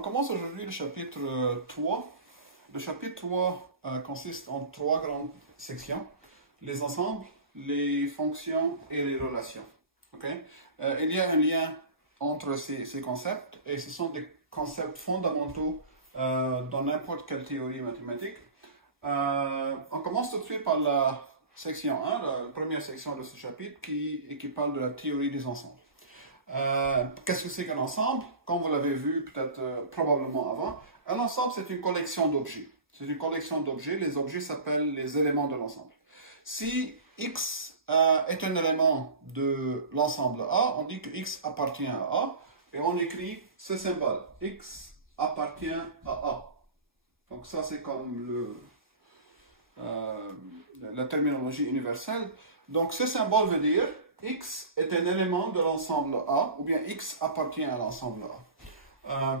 On commence aujourd'hui le chapitre 3. Le chapitre 3 consiste en trois grandes sections. Les ensembles, les fonctions et les relations. Okay? Il y a un lien entre ces concepts et ce sont des concepts fondamentaux dans n'importe quelle théorie mathématique. On commence tout de suite par la section 1, la première section de ce chapitre qui parle de la théorie des ensembles. Qu'est-ce que c'est qu'un ensemble? Comme vous l'avez vu peut-être probablement avant, un ensemble c'est une collection d'objets. C'est une collection d'objets, les objets s'appellent les éléments de l'ensemble. Si X est un élément de l'ensemble A, on dit que X appartient à A et on écrit ce symbole, X appartient à A. Donc ça c'est comme la terminologie universelle. Donc ce symbole veut dire X est un élément de l'ensemble A, ou bien X appartient à l'ensemble A.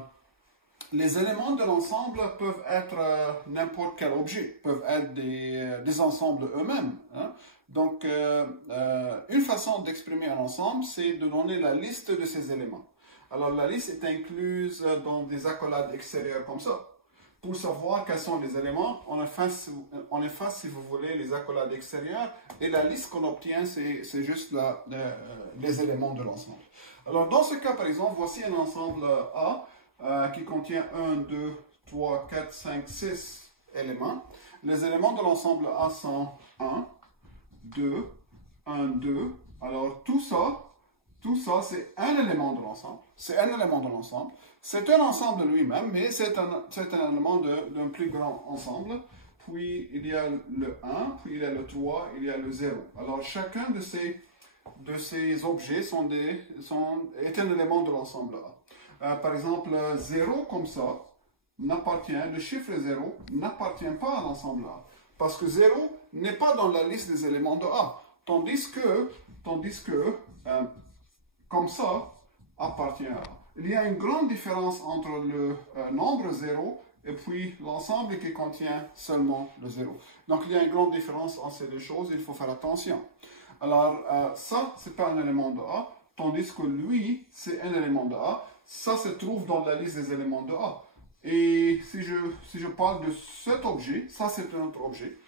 Les éléments de l'ensemble peuvent être n'importe quel objet, peuvent être des ensembles eux-mêmes. Hein. Donc, une façon d'exprimer un ensemble, c'est de donner la liste de ces éléments. Alors, la liste est incluse dans des accolades extérieures comme ça. Pour savoir quels sont les éléments, on efface, si vous voulez, les accolades extérieures et la liste qu'on obtient, c'est juste les éléments de l'ensemble. Alors, dans ce cas, par exemple, voici un ensemble A qui contient 1, 2, 3, 4, 5, 6 éléments. Les éléments de l'ensemble A sont 1, 2, 1, 2. Alors, tout ça, c'est un élément de l'ensemble. C'est un élément de l'ensemble. C'est un ensemble lui-même, mais c'est un élément d'un plus grand ensemble. Puis, il y a le 1, puis il y a le 3, il y a le 0. Alors, chacun de ces objets est un élément de l'ensemble A. Par exemple, 0 comme ça, le chiffre 0 n'appartient pas à l'ensemble A. Parce que 0 n'est pas dans la liste des éléments de A. Tandis que comme ça, appartient à A. Il y a une grande différence entre le nombre 0 et puis l'ensemble qui contient seulement le 0. Donc, il y a une grande différence entre ces deux choses, il faut faire attention. Alors, ça, ce n'est pas un élément de A, tandis que lui, c'est un élément de A. Ça se trouve dans la liste des éléments de A. Et si je parle de cet objet, ça, c'est un autre objet.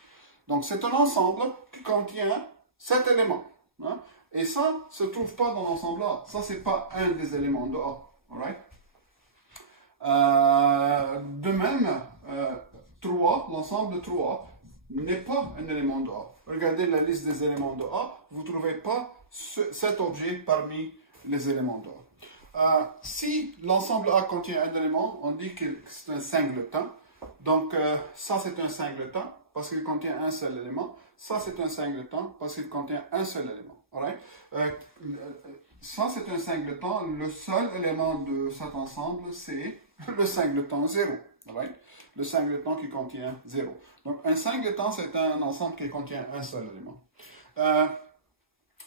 Donc, c'est un ensemble qui contient 7 éléments. Hein? Et ça ne se trouve pas dans l'ensemble A. Ça, ce n'est pas un des éléments de A. Alright? De même, 3, l'ensemble de 3 n'est pas un élément de A. Regardez la liste des éléments de A. Vous ne trouvez pas cet objet parmi les éléments de A. Si l'ensemble A contient un élément, on dit que c'est un singleton. Donc, ça, c'est un singleton parce qu'il contient un seul élément. Ça, c'est un singleton parce qu'il contient un seul élément. Alright? Ça, c'est un singleton. Le seul élément de cet ensemble, c'est le singleton 0. Alright? Le singleton qui contient 0. Donc, un singleton, c'est un ensemble qui contient un seul élément.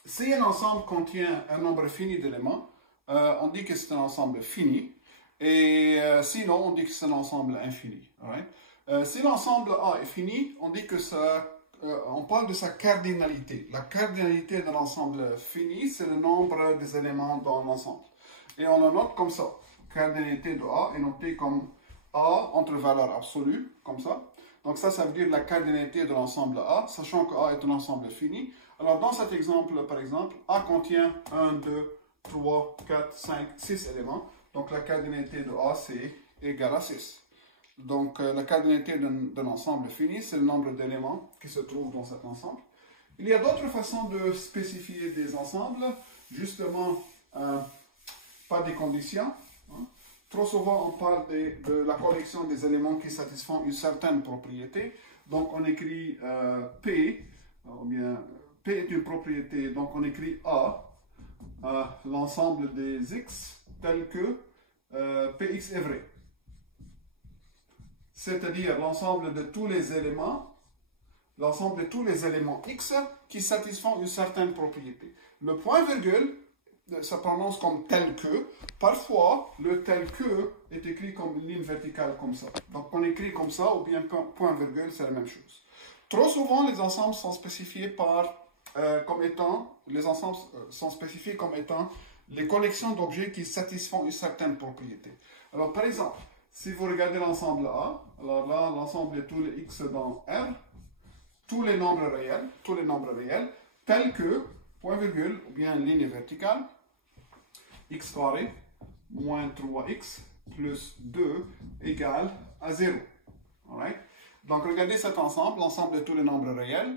Si un ensemble contient un nombre fini d'éléments, on dit que c'est un ensemble fini. Et sinon, on dit que c'est un ensemble infini. Alright? Si l'ensemble A est fini, on dit que on parle de sa cardinalité. La cardinalité de l'ensemble fini, c'est le nombre des éléments dans l'ensemble. Et on le note comme ça. Cardinalité de A est notée comme A entre valeurs absolues, comme ça. Donc ça veut dire la cardinalité de l'ensemble A, sachant que A est un ensemble fini. Alors dans cet exemple, par exemple, A contient 1, 2, 3, 4, 5, 6 éléments. Donc la cardinalité de A, c'est égal à 6. Donc, la cardinalité d'un ensemble fini, c'est le nombre d'éléments qui se trouvent dans cet ensemble. Il y a d'autres façons de spécifier des ensembles, justement par des conditions. Hein. Trop souvent, on parle de la collection des éléments qui satisfont une certaine propriété. Donc, on écrit P, ou bien P est une propriété, donc on écrit A, l'ensemble des X, tel que Px est vrai. C'est-à-dire l'ensemble de tous les éléments X qui satisfont une certaine propriété. Le point-virgule, ça prononce comme tel que. Parfois, le tel que est écrit comme une ligne verticale comme ça. Donc, on écrit comme ça, ou bien point-virgule, c'est la même chose. Trop souvent, les ensembles sont spécifiés les collections d'objets qui satisfont une certaine propriété. Alors, par exemple, si vous regardez l'ensemble A, alors là, l'ensemble de tous les x dans R, tous les nombres réels, tels que, point virgule, ou bien ligne verticale, x carré moins 3x plus 2 égale à 0. Alright? Donc, regardez cet ensemble, l'ensemble de tous les nombres réels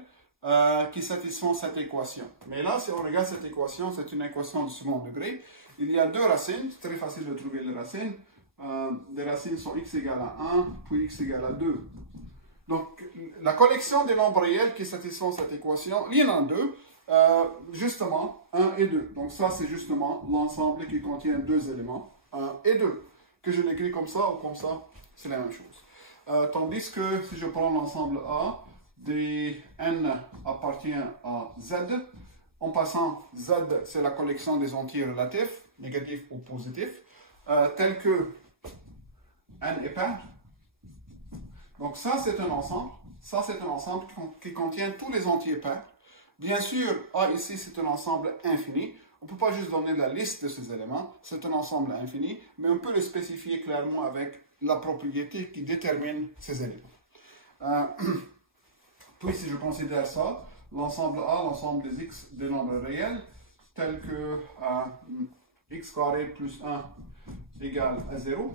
qui satisfont cette équation. Mais là, si on regarde cette équation, c'est une équation de second degré. Il y a deux racines, c'est très facile de trouver les racines. Les racines sont x égale à 1, puis x égale à 2. Donc, la collection des nombres réels qui satisfont cette équation, il y en a deux, justement, 1 et 2. Donc, ça, c'est justement l'ensemble qui contient deux éléments, 1 et 2. Que je l'écris comme ça ou comme ça, c'est la même chose. Tandis que si je prends l'ensemble A, des n appartient à Z, en passant, Z, c'est la collection des entiers relatifs, négatifs ou positifs, tels que n est pair. Donc ça, c'est un ensemble. Ça, c'est un ensemble qui contient tous les entiers pairs. Bien sûr, A ici, c'est un ensemble infini. On ne peut pas juste donner la liste de ces éléments. C'est un ensemble infini, mais on peut le spécifier clairement avec la propriété qui détermine ces éléments. Puis, si je considère ça, l'ensemble A, l'ensemble des x des nombres réels, tels que x carré plus 1 égale à 0.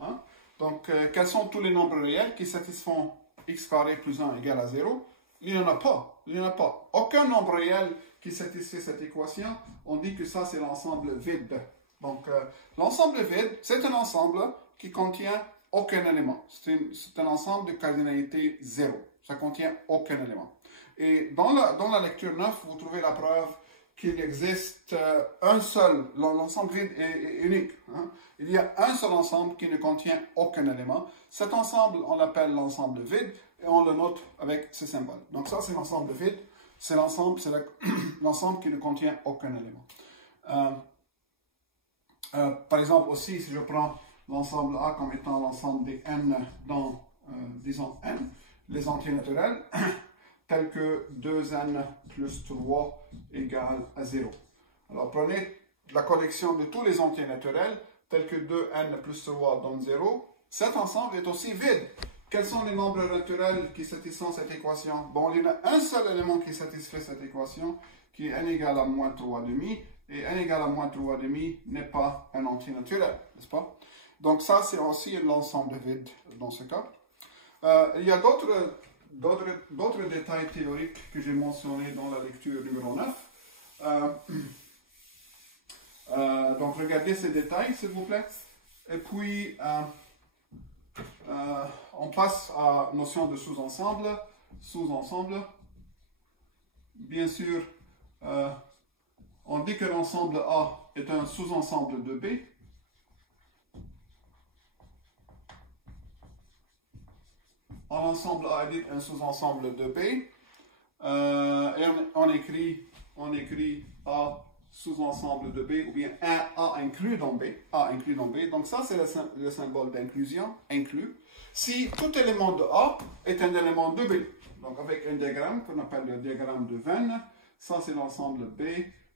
Hein? Donc, quels sont tous les nombres réels qui satisfont x carré plus 1 égale à 0? Il n'y en a pas. Il n'y en a pas. Aucun nombre réel qui satisfait cette équation. On dit que ça, c'est l'ensemble vide. Donc, l'ensemble vide, c'est un ensemble qui contient aucun élément. C'est un ensemble de cardinalité 0. Ça contient aucun élément. Et dans la lecture 9, vous trouvez la preuve qu'il existe un seul, l'ensemble vide est unique. Hein? Il y a un seul ensemble qui ne contient aucun élément. Cet ensemble, on l'appelle l'ensemble vide et on le note avec ce symbole. Donc ça, c'est l'ensemble vide. C'est l'ensemble qui ne contient aucun élément. Par exemple, aussi, si je prends l'ensemble A comme étant l'ensemble des n dans, disons, n, les entiers naturels, tels que 2n plus 3 égale à 0. Alors, prenez la collection de tous les entiers naturels, tels que 2n plus 3 donne 0. Cet ensemble est aussi vide. Quels sont les nombres naturels qui satisfont cette équation? Bon, il y a un seul élément qui satisfait cette équation, qui est n égale à moins 3,5. Et n égale à moins 3,5 n'est pas un entier naturel, n'est-ce pas? Donc ça, c'est aussi l'ensemble vide dans ce cas. Il y a d'autres détails théoriques que j'ai mentionnés dans la lecture numéro 9. Donc regardez ces détails, s'il vous plaît. Et puis, on passe à la notion de sous-ensemble. Sous-ensemble. Bien sûr, on dit que l'ensemble A est un sous-ensemble de B. L'ensemble A est un sous-ensemble de B. Et on écrit A sous-ensemble de B, ou bien A inclus dans B. A inclus dans B. Donc ça, c'est le symbole d'inclusion, inclus. Si tout élément de A est un élément de B. Donc avec un diagramme qu'on appelle le diagramme de Venn, ça c'est l'ensemble B,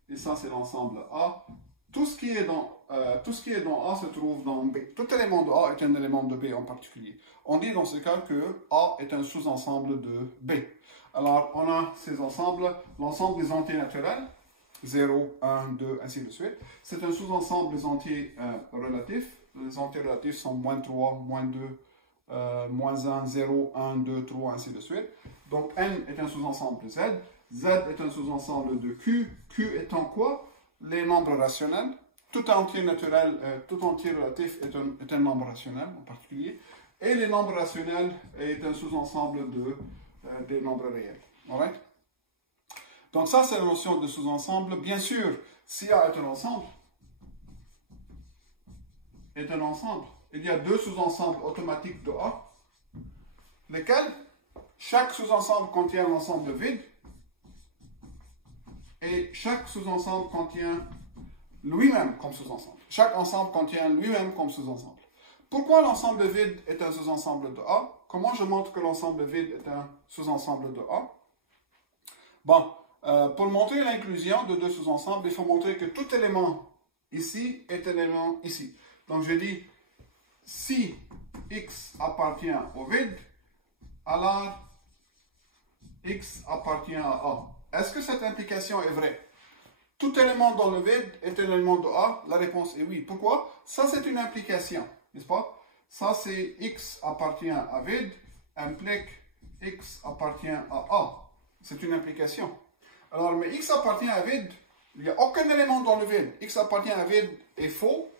et ça c'est l'ensemble A. Tout ce qui est dans A se trouve dans B. Tout élément de A est un élément de B en particulier. On dit dans ce cas que A est un sous-ensemble de B. Alors, on a ces ensembles, l'ensemble des entiers naturels, 0, 1, 2, ainsi de suite. C'est un sous-ensemble des entiers relatifs. Les entiers relatifs sont moins 3, moins 2, moins 1, 0, 1, 2, 3, ainsi de suite. Donc, N est un sous-ensemble de Z. Z est un sous-ensemble de Q. Q étant quoi? Les nombres rationnels. Tout entier naturel, tout entier relatif est un nombre rationnel en particulier. Et les nombres rationnels est un sous-ensemble des nombres réels. Alright? Donc ça, c'est la notion de sous-ensemble. Bien sûr, si A est un ensemble, il y a deux sous-ensembles automatiques de A, lesquels chaque sous-ensemble contient un ensemble vide, et chaque sous-ensemble contient lui-même comme sous-ensemble. Chaque ensemble contient lui-même comme sous-ensemble. Pourquoi l'ensemble vide est un sous-ensemble de A? Comment je montre que l'ensemble vide est un sous-ensemble de A? Bon, pour montrer l'inclusion de deux sous-ensembles, il faut montrer que tout élément ici est un élément ici. Donc je dis, si X appartient au vide, alors X appartient à A. Est-ce que cette implication est vraie? Tout élément dans le vide est un élément de A? La réponse est oui. Pourquoi? Ça, c'est une implication, n'est-ce pas? Ça, c'est X appartient à vide, implique X appartient à A. C'est une implication. Alors, mais X appartient à vide, il n'y a aucun élément dans le vide. X appartient à vide est faux.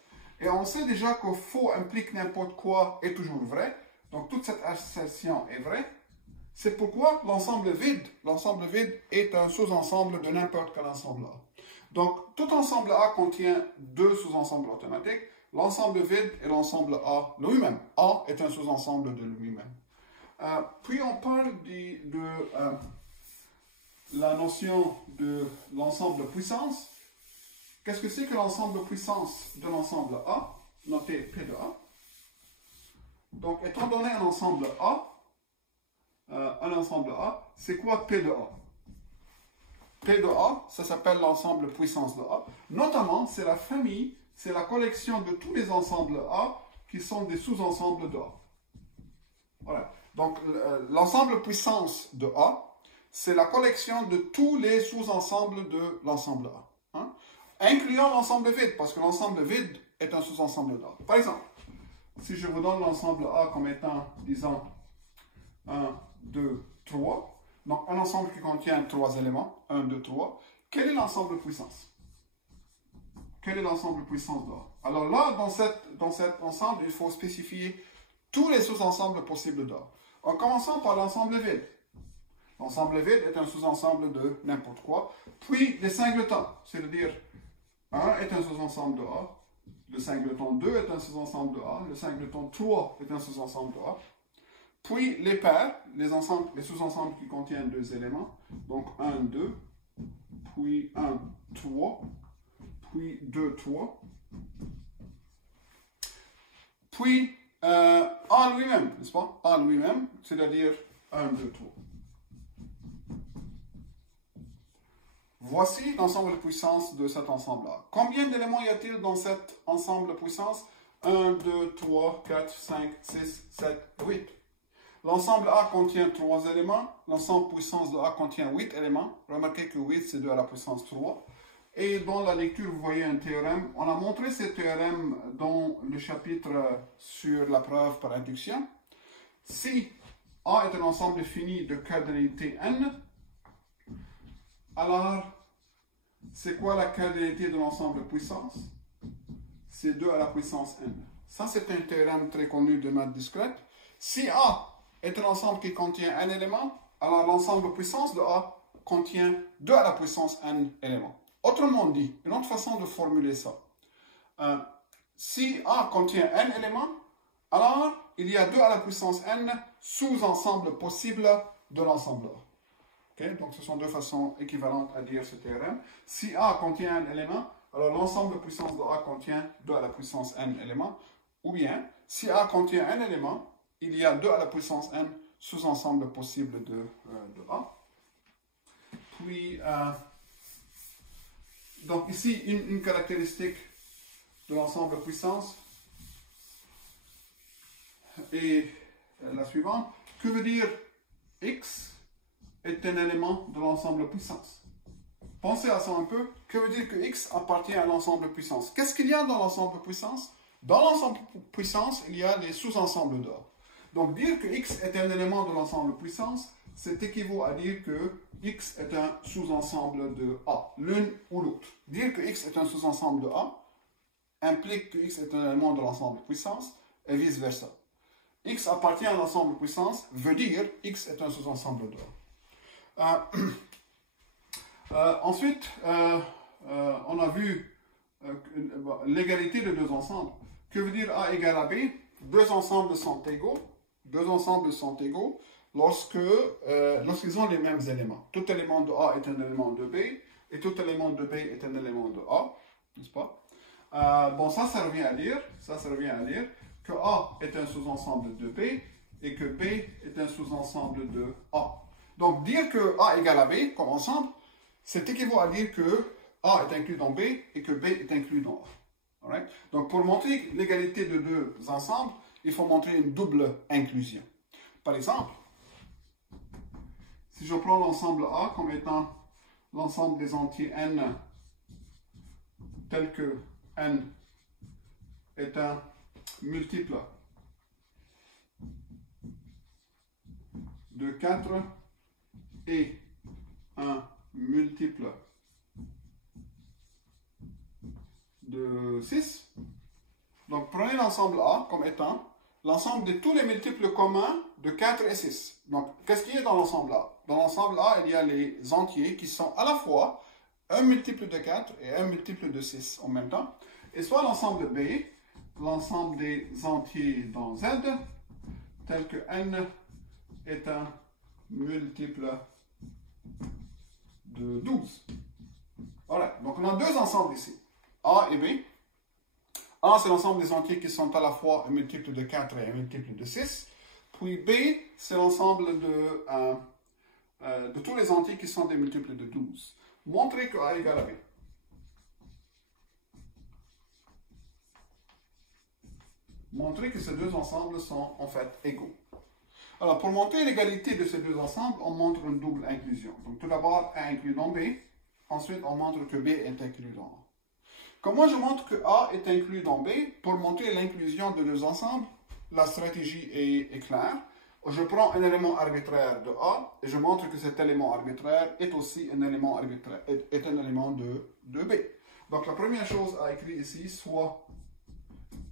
Et on sait déjà que faux implique n'importe quoi est toujours vrai. Donc, toute cette assertion est vraie. C'est pourquoi l'ensemble vide est un sous-ensemble de n'importe quel ensemble A. Donc, tout ensemble A contient deux sous-ensembles automatiques, l'ensemble vide et l'ensemble A lui-même. A est un sous-ensemble de lui-même. Puis, on parle de la notion de l'ensemble de puissance. Qu'est-ce que c'est que l'ensemble de puissance de l'ensemble A, noté P de A? Donc, étant donné un ensemble A, c'est quoi P de A? P de A, ça s'appelle l'ensemble puissance de A. Notamment, c'est la famille, c'est la collection de tous les ensembles A qui sont des sous-ensembles de A. Voilà. Donc, l'ensemble puissance de A, c'est la collection de tous les sous-ensembles de l'ensemble A. Hein? Incluant l'ensemble vide, parce que l'ensemble vide est un sous-ensemble d'A. Par exemple, si je vous donne l'ensemble A comme étant, disons, 1, 2, 3, donc un ensemble qui contient 3 éléments, 1, 2, 3, quel est l'ensemble puissance? Quel est l'ensemble puissance d'A? Alors là, dans cet ensemble, il faut spécifier tous les sous-ensembles possibles d'A. En commençant par l'ensemble vide. L'ensemble vide est un sous-ensemble de n'importe quoi. Puis les singletons, c'est-à-dire 1 est un sous-ensemble de A, le singleton 2 est un sous-ensemble de A, le singleton 3 est un sous-ensemble de A. Puis les paires, les sous-ensembles qui contiennent deux éléments, donc 1, 2, puis 1, 3, puis 2, 3. Puis A lui-même, n'est-ce pas? A lui-même, c'est-à-dire 1, 2, 3. Voici l'ensemble de puissance de cet ensemble-là. Combien d'éléments y a-t-il dans cet ensemble de puissance? 1, 2, 3, 4, 5, 6, 7, 8. L'ensemble A contient 3 éléments. L'ensemble puissance de A contient 8 éléments. Remarquez que 8, c'est 2 à la puissance 3. Et dans la lecture, vous voyez un théorème. On a montré ce théorème dans le chapitre sur la preuve par induction. Si A est un ensemble fini de cardinalité n, alors, c'est quoi la cardinalité de l'ensemble de puissance? C'est 2 à la puissance n. Ça, c'est un théorème très connu de maths discrète. Si A est un ensemble qui contient n éléments, alors l'ensemble de puissance de A contient 2 à la puissance n éléments. Autrement dit, une autre façon de formuler ça. Si A contient n éléments, alors il y a 2 à la puissance n sous-ensembles possibles de l'ensemble A. Okay? Donc, ce sont deux façons équivalentes à dire ce théorème. Si A contient un élément, alors l'ensemble de puissance de A contient 2 à la puissance n éléments. Ou bien, si A contient un élément, il y a 2 à la puissance n sous-ensembles possibles de A. Puis, donc ici, une caractéristique de l'ensemble de puissance est la suivante. Que veut dire X est un élément de l'ensemble de puissance? Pensez à ça un peu. Que veut dire que X appartient à l'ensemble de puissance? Qu'est-ce qu'il y a dans l'ensemble de puissance? Dans l'ensemble de puissance, il y a les sous-ensembles d'A. Donc, dire que X est un élément de l'ensemble de puissance, c'est équivaut à dire que X est un sous-ensemble de A, l'une ou l'autre. Dire que X est un sous-ensemble de A implique que X est un élément de l'ensemble de puissance et vice-versa. X appartient à l'ensemble de puissance veut dire X est un sous-ensemble de A. Ensuite, on a vu l'égalité de deux ensembles. Que veut dire A égale à B? Deux ensembles sont égaux. Deux ensembles sont égaux lorsqu'ils ont les mêmes éléments. Tout élément de A est un élément de B et tout élément de B est un élément de A, n'est-ce pas? Bon, ça revient à dire que A est un sous-ensemble de B et que B est un sous-ensemble de A. Donc, dire que A égale à B comme ensemble, c'est équivaut à dire que A est inclus dans B et que B est inclus dans A. Alright? Donc, pour montrer l'égalité de deux ensembles, il faut montrer une double inclusion. Par exemple, si je prends l'ensemble A comme étant l'ensemble des entiers n tel que n est un multiple de 4 et un multiple de 6. Donc prenez l'ensemble A comme étant l'ensemble de tous les multiples communs de 4 et 6. Donc qu'est-ce qu'il y a dans l'ensemble A? Dans l'ensemble A, il y a les entiers qui sont à la fois un multiple de 4 et un multiple de 6 en même temps. Et soit l'ensemble B, l'ensemble des entiers dans Z, tel que n est un multiple de 12. Voilà, donc on a deux ensembles ici, A et B. A, c'est l'ensemble des entiers qui sont à la fois un multiple de 4 et un multiple de 6. Puis B, c'est l'ensemble de tous les entiers qui sont des multiples de 12. Montrez que A égale à B. Montrez que ces deux ensembles sont en fait égaux. Alors, pour montrer l'égalité de ces deux ensembles, on montre une double inclusion. Donc, tout d'abord, A inclus dans B. Ensuite, on montre que B est inclus dans A. Comment je montre que A est inclus dans B? Pour montrer l'inclusion de deux ensembles, la stratégie est claire. Je prends un élément arbitraire de A et je montre que cet élément arbitraire est aussi un élément arbitraire, est un élément de B. Donc, la première chose à écrire ici, soit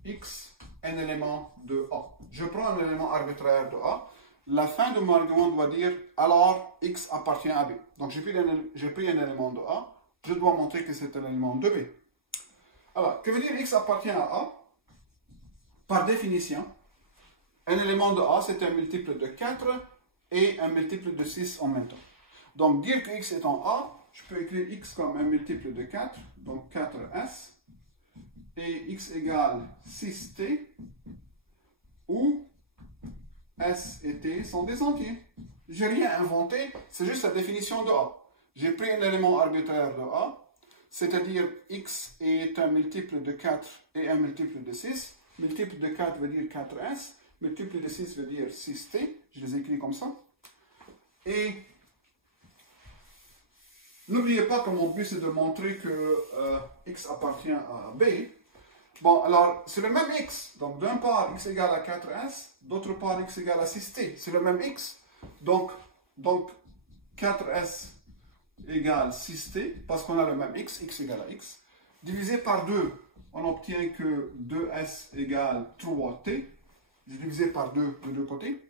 X un élément de A. Je prends un élément arbitraire de A. La fin de mon argument doit dire alors X appartient à B. Donc j'ai pris un élément de A. Je dois montrer que c'est un élément de B. Alors, que veut dire X appartient à A? Par définition, un élément de A, c'est un multiple de 4 et un multiple de 6 en même temps. Donc dire que X est en A, je peux écrire X comme un multiple de 4, donc 4S. Et X égale 6T, où S et T sont des entiers. Je n'ai rien inventé, c'est juste la définition de A. J'ai pris un élément arbitraire de A, c'est-à-dire X est un multiple de 4 et un multiple de 6. Multiple de 4 veut dire 4S, multiple de 6 veut dire 6T, je les écris comme ça. Et n'oubliez pas que mon but c'est de montrer que X appartient à B. Bon, alors, c'est le même X. Donc, d'un part, X égale à 4S, d'autre part, X égale à 6T. C'est le même X. Donc 4S égale 6T, parce qu'on a le même X, X égale à X. Divisé par 2, on obtient que 2S égale 3T. J'ai divisé par 2 de deux côtés.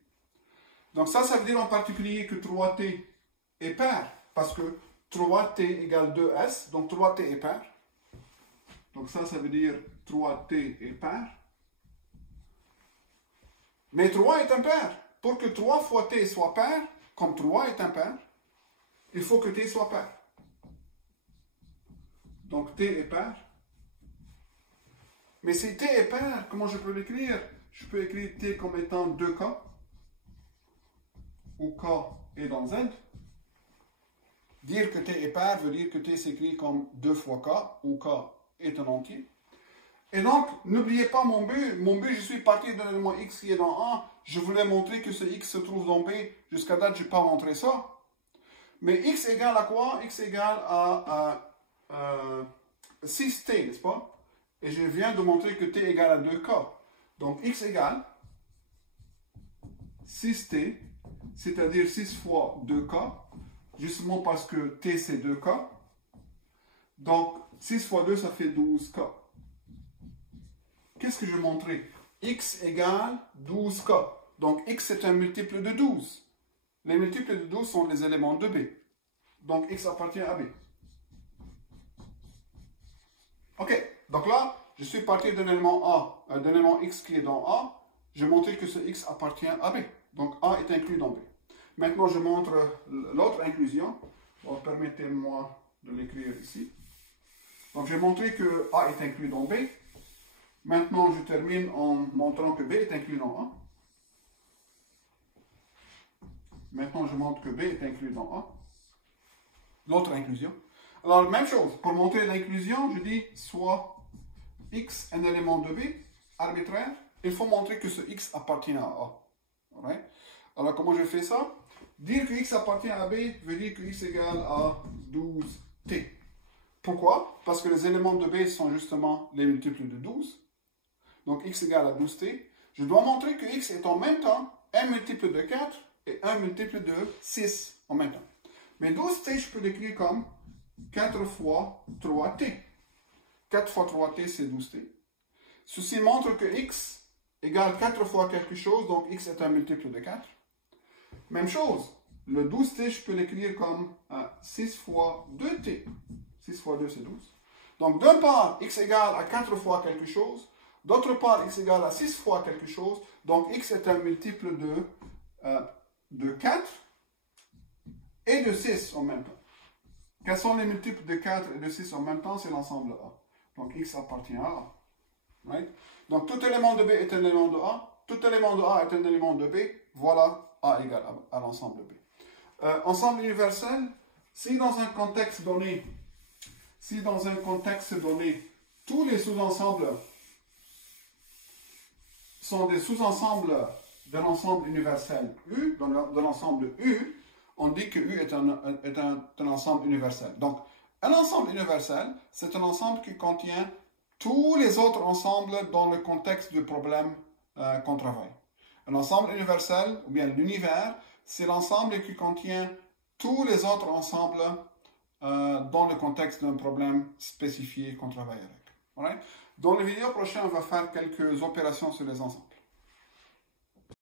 Donc, ça veut dire en particulier que 3T est pair, parce que 3T égale 2S, donc 3T est pair. Donc ça veut dire 3T est pair. Mais 3 est impair. Pour que 3 fois T soit pair, comme 3 est impair, il faut que T soit pair. Donc T est pair. Mais si T est pair, comment je peux l'écrire? Je peux écrire T comme étant 2K, où K est dans Z. Dire que T est pair veut dire que T s'écrit comme 2 fois K, où K est un entier. Et donc, n'oubliez pas mon but. Mon but, je suis parti d'un élément X qui est dans A. Je voulais montrer que ce X se trouve dans B. Jusqu'à date, je n'ai pas montré ça. Mais X égale à quoi? X égale à 6T, n'est-ce pas? Et je viens de montrer que T égale à 2K. Donc, X égale 6T, c'est-à-dire 6 fois 2K, justement parce que T, c'est 2K. Donc, 6 fois 2, ça fait 12K. Qu'est-ce que je montrais? X égale 12K. Donc, X est un multiple de 12. Les multiples de 12 sont les éléments de B. Donc, X appartient à B. OK. Donc là, je suis parti d'un élément A, d'un élément X qui est dans A. J'ai montré que ce X appartient à B. Donc, A est inclus dans B. Maintenant, je montre l'autre inclusion. Bon, permettez-moi de l'écrire ici. Donc, j'ai montré que A est inclus dans B. Maintenant, je termine en montrant que B est inclus dans A. Maintenant, je montre que B est inclus dans A. L'autre inclusion. Alors, même chose. Pour montrer l'inclusion, je dis soit X un élément de B, arbitraire, il faut montrer que ce X appartient à A. Right? Alors, comment je fais ça? Dire que X appartient à B veut dire que X égale à 12T. Pourquoi? Parce que les éléments de B sont justement les multiples de 12. Donc, X égale à 12T. Je dois montrer que X est en même temps un multiple de 4 et un multiple de 6 en même temps. Mais 12T, je peux l'écrire comme 4 fois 3T. 4 fois 3T, c'est 12T. Ceci montre que X égale 4 fois quelque chose, donc X est un multiple de 4. Même chose, le 12T, je peux l'écrire comme 6 fois 2T. 6 fois 2, c'est 12. Donc, d'un part, X égale à 4 fois quelque chose. D'autre part, X égale à 6 fois quelque chose. Donc, X est un multiple de 4 et de 6 en même temps. Quels sont les multiples de 4 et de 6 en même temps? C'est l'ensemble A. Donc, X appartient à A. Right? Donc, tout élément de B est un élément de A. Tout élément de A est un élément de B. Voilà, A égale à l'ensemble B. Ensemble universel, si dans un contexte donné, tous les sous-ensembles sont des sous-ensembles de l'ensemble universel U, de l'ensemble U, on dit que U est un ensemble universel. Donc, un ensemble universel, c'est un ensemble qui contient tous les autres ensembles dans le contexte du problème qu'on travaille. Un ensemble universel, ou bien l'univers, c'est l'ensemble qui contient tous les autres ensembles dans le contexte d'un problème spécifié qu'on travaille avec. Right? Dans la vidéo prochaine, on va faire quelques opérations sur les ensembles.